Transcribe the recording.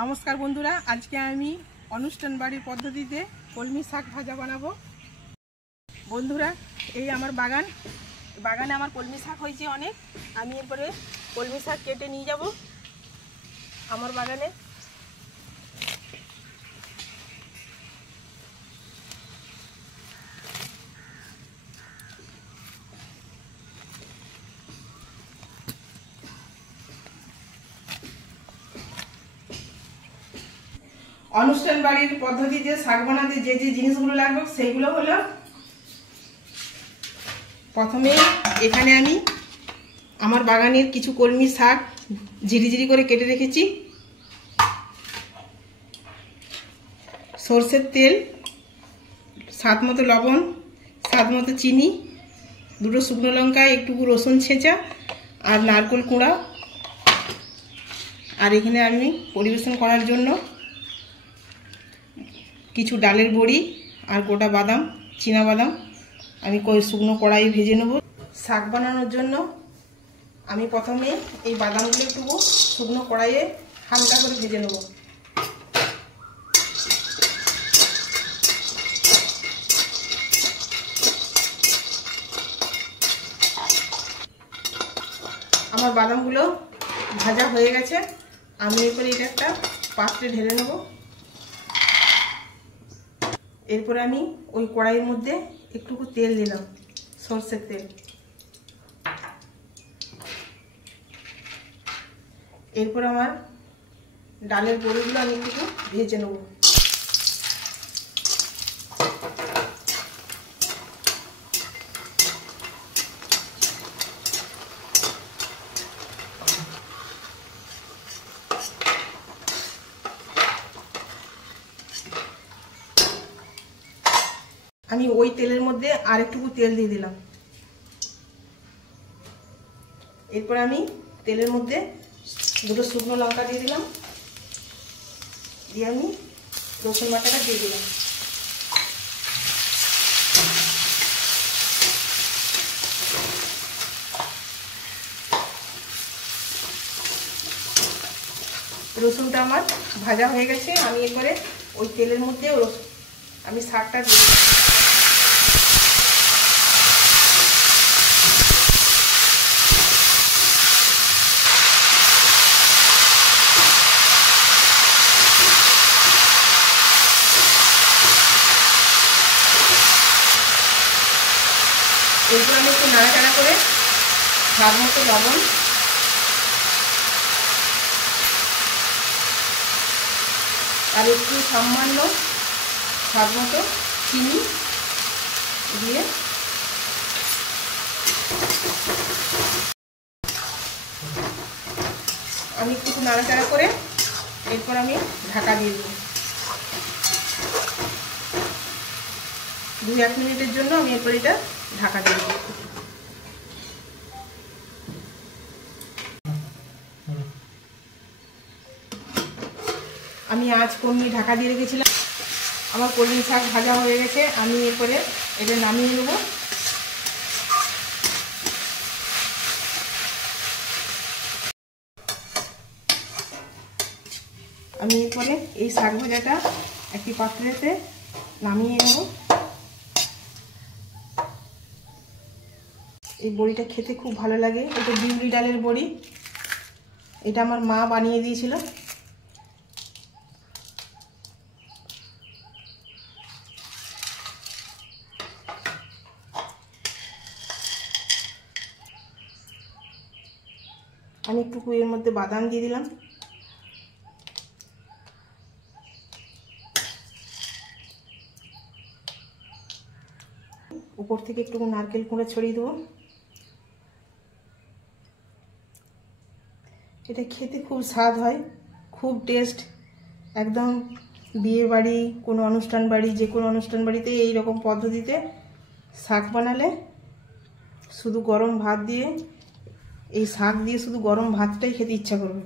নমস্কার বন্ধুরা, আজকে আমি অনুষ্ঠান বাড়ির পদ্ধতিতে কলমি শাক ভাজা বানাবো। বন্ধুরা, এই আমার বাগানে আমার কলমি শাক হয়েছে অনেক। আমি এরপরে কলমি শাক কেটে নিয়ে যাব আমার বাগানে। অনুষ্ঠান বাড়ির পদ্ধতিতে শাক বানাতে যে যে জিনিসগুলো লাগবে সেইগুলো হলো, প্রথমে এখানে আমি আমার বাগানের কিছু কলমি শাক ঝিরিঝিরি করে কেটে রেখেছি, সরষের তেল, স্বাদ মতো লবণ, স্বাদ মতো চিনি, দুটো শুকনো লঙ্কা, একটুকু রসুন ছেঁচা আর নারকেল কুঁড়া। আর এখানে আমি পরিবেশন করার জন্য কিছু ডালের বড়ি আর গোটা বাদাম, চীনা বাদাম আমি শুকনো কড়াই ভেজে নেব। শাক বানানোর জন্য আমি প্রথমে এই বাদামগুলো একটু শুকনো কড়াইয়ে হালকা করে ভেজে নেব। আমার বাদামগুলো ভাজা হয়ে গেছে। আমি এরপরে এটা একটা পাত্রে ঢেলে নেব। এরপরে আমি ওই কড়াইয়ের মধ্যে একটুকু তেল দিলাম, সরষের তেল। এরপর আমার ডালের বড়িগুলো আমি একটু ভেজে নেব। আমি ওই তেলের মধ্যে আর একটুকু তেল দিয়ে দিলাম। এরপর আমি তেলের মধ্যে দুটো শুকনো লঙ্কা দিয়ে দিলাম, দিয়ে আমি রসুন বাটাটা দিয়ে দিলাম। রসুনটা আমার ভাজা হয়ে গেছে। আমি এরপরে ওই তেলের মধ্যে আমি শাকটা দিয়ে দিলাম। এরপর আমি একটু নাড়াচাড়া করে স্বাদ মতো লবণ আর একটু সামান্য স্বাদ মতো চিনি দিয়ে আমি একটু নাড়াচাড়া করে এরপর আমি ঢাকা দিয়ে দেব। 2-1 মিনিটের জন্য আমি এরপর এটা ঢাকা দিয়ে দেব। আমি আজ কমিয়ে ঢাকা দিয়ে রেখেছিলাম। আমার কলমি শাক ভাজা হয়ে গেছে। আমি এরপরে এটা নামিয়ে নেব। আমি এরপরে এই শাক ভাজাটা একটি পাত্রেতে নামিয়ে নেব। এই বড়িটা খেতে খুব ভালো লাগে। এটা বিউলি ডালের বড়ি। এটা আমার মা বানিয়ে দিয়েছিল। আমি একটু এর মধ্যে বাদাম দিয়ে দিলাম। উপর থেকে একটু নারকেল কুঁড়া ছড়িয়ে দেবো। এটা খেতে খুব স্বাদ হয়, খুব টেস্ট। একদম বিয়ে বাড়ি, কোনো অনুষ্ঠান বাড়ি, যে কোনো অনুষ্ঠান বাড়িতে এই রকম পদ্ধতিতে শাক বানালে শুধু গরম ভাত দিয়ে, এই শাক দিয়ে শুধু গরম ভাতটাই খেতে ইচ্ছা করবে।